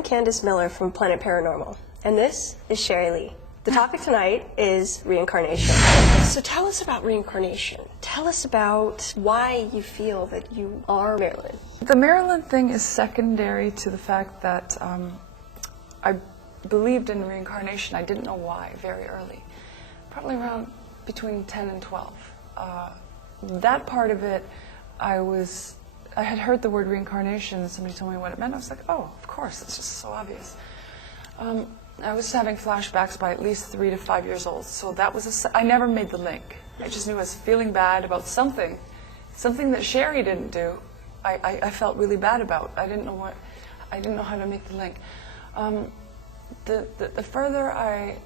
I'm Candace Miller from Planet Paranormal, and this is Sherrie Lea. The topic tonight is reincarnation. So tell us about reincarnation. Tell us about why you feel that you are Marilyn. The Marilyn thing is secondary to the fact that I believed in reincarnation. I didn't know why very early, probably around between 10 and 12. That part of it, I had heard the word reincarnation and somebody told me what it meant. I was like, oh, of course, it's just so obvious. I was having flashbacks by at least 3 to 5 years old, so that was I never made the link. I just knew I was feeling bad about something that Sherrie didn't do. I felt really bad about. I didn't know how to make the link. The further I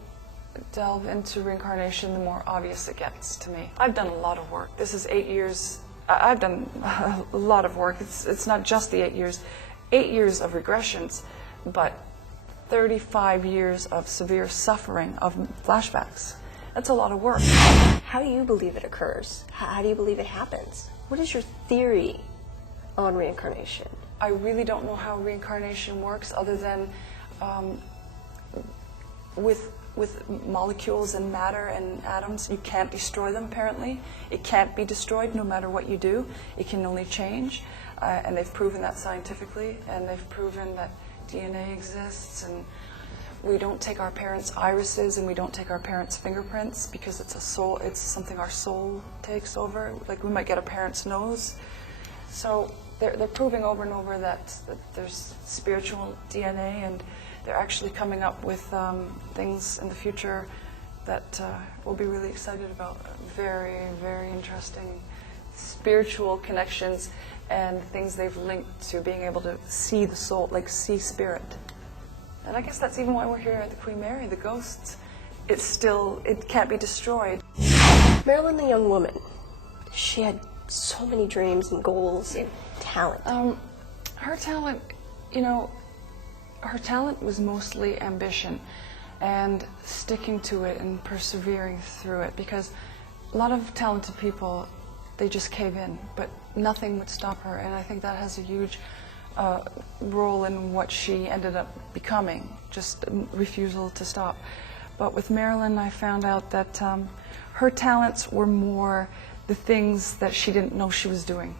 delve into reincarnation, the more obvious it gets to me. I've done a lot of work. This is 8 years. I've done a lot of work. It's not just the 8 years. 8 years of regressions, but 35 years of severe suffering of flashbacks. That's a lot of work. How do you believe it occurs? How do you believe it happens? What is your theory on reincarnation? I really don't know how reincarnation works other than with molecules and matter and atoms. You can't destroy them, apparently. It can't be destroyed no matter what you do. It can only change. And they've proven that scientifically, and they've proven that DNA exists, and we don't take our parents' irises and we don't take our parents' fingerprints because it's something our soul takes over. Like we might get a parent's nose. So they're proving over and over that there's spiritual DNA, and they're actually coming up with things in the future that we'll be really excited about. Very, very interesting spiritual connections and things they've linked to being able to see the soul, like see spirit. And I guess that's even why we're here at the Queen Mary, the ghosts. It can't be destroyed. Marilyn, the young woman, she had so many dreams and goals and talent. Her talent, her talent was mostly ambition and sticking to it and persevering through it, because a lot of talented people, they just cave in, but nothing would stop her, and I think that has a huge role in what she ended up becoming, just refusal to stop. But with Marilyn, I found out that her talents were more the things that she didn't know she was doing.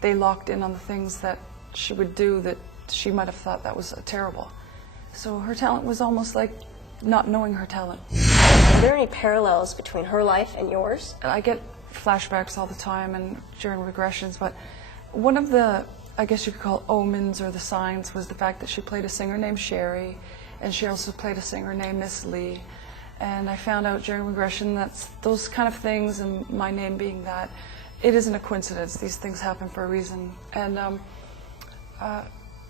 They locked in on the things that she would do that she might have thought that was terrible. So her talent was almost like not knowing her talent. Are there any parallels between her life and yours? I get flashbacks all the time and during regressions, but one of the, I guess you could call omens or the signs, was the fact that she played a singer named Sherrie, and she also played a singer named Miss Lee. And I found out during regression that those kind of things, and my name being that, it isn't a coincidence. These things happen for a reason. And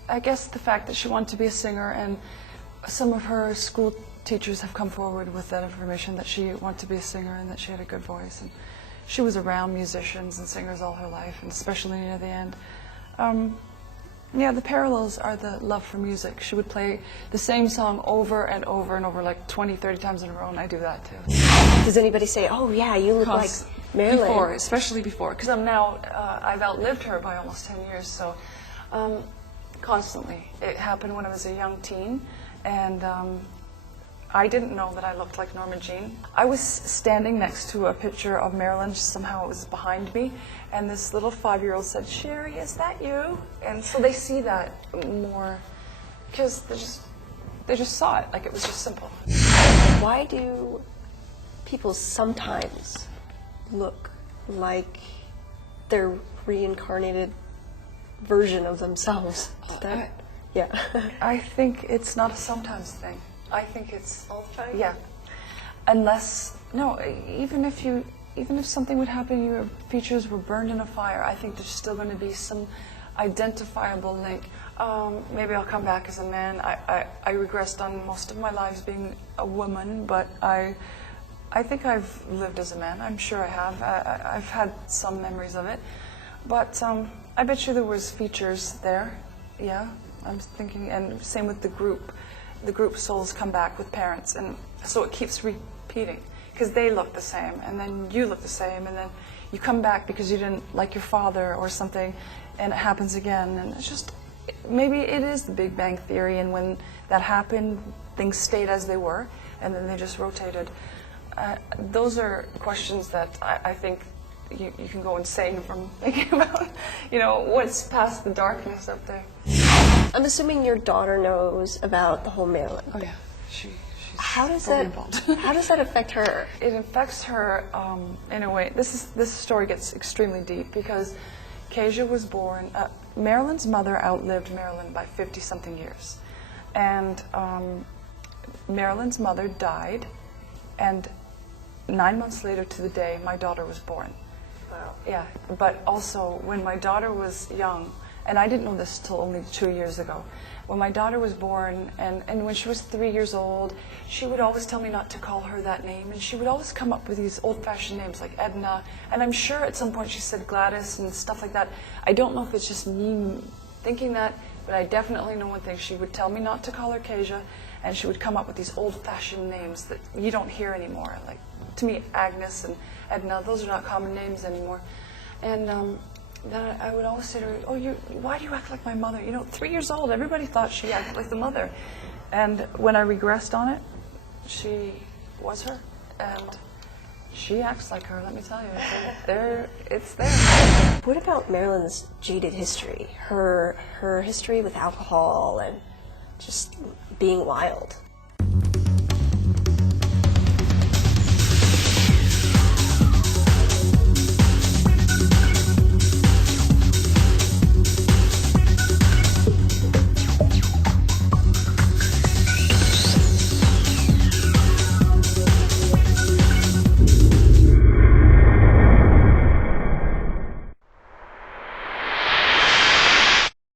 I guess the fact that she wanted to be a singer, and some of her school teachers have come forward with that information, that she wanted to be a singer and that she had a good voice. And she was around musicians and singers all her life, and especially near the end. Yeah, the parallels are the love for music. She would play the same song over and over and over, like 20, 30 times in a row, and I do that too. Does anybody say, oh yeah, you look like Marilyn? Before, especially before, because I'm now, I've outlived her by almost 10 years, so constantly. It happened when I was a young teen, and I didn't know that I looked like Norma Jean. I was standing next to a picture of Marilyn, somehow it was behind me, and this little 5-year-old said, Sherrie, is that you? And so they see that more, because they just saw it, like it was just simple. Why do people sometimes look like their reincarnated version of themselves? Yeah. I think it's not a sometimes thing. I think it's all the time. Yeah, even if something would happen, your features were burned in a fire, I think there's still going to be some identifiable link. Maybe I'll come back as a man. I regressed on most of my lives being a woman, but I think I've lived as a man. I'm sure I have. I've had some memories of it, but I bet you there was features there. Yeah, I'm thinking, and same with the group. The group souls come back with parents, and so it keeps repeating, because they look the same, and then you look the same, and then you come back because you didn't like your father or something, and it happens again, and it's just maybe it is the Big Bang Theory, and when that happened, things stayed as they were, and then they just rotated. Those are questions that I think you can go insane from thinking about, what's past the darkness up there. I'm assuming your daughter knows about the whole Marilyn. Oh yeah, she's How does fully that involved. How does that affect her? It affects her in a way. This story gets extremely deep because Kezia was born. Marilyn's mother outlived Marilyn by 50-something years, and Marilyn's mother died, and 9 months later to the day, my daughter was born. Wow. Yeah, but also when my daughter was young, and I didn't know this till only 2 years ago, when my daughter was born and when she was 3 years old, she would always tell me not to call her that name, and she would always come up with these old-fashioned names like Edna, and I'm sure at some point she said Gladys and stuff like that. I don't know if it's just me thinking that, but I definitely know one thing. She would tell me not to call her Kezia, and she would come up with these old-fashioned names that you don't hear anymore. Like, to me, Agnes and Edna, those are not common names anymore. And then I would always say to her, why do you act like my mother? 3 years old, everybody thought she acted like the mother. And when I regressed on it, she was her, and she acts like her, let me tell you. It's there. What about Marilyn's jaded history? Her history with alcohol and just being wild?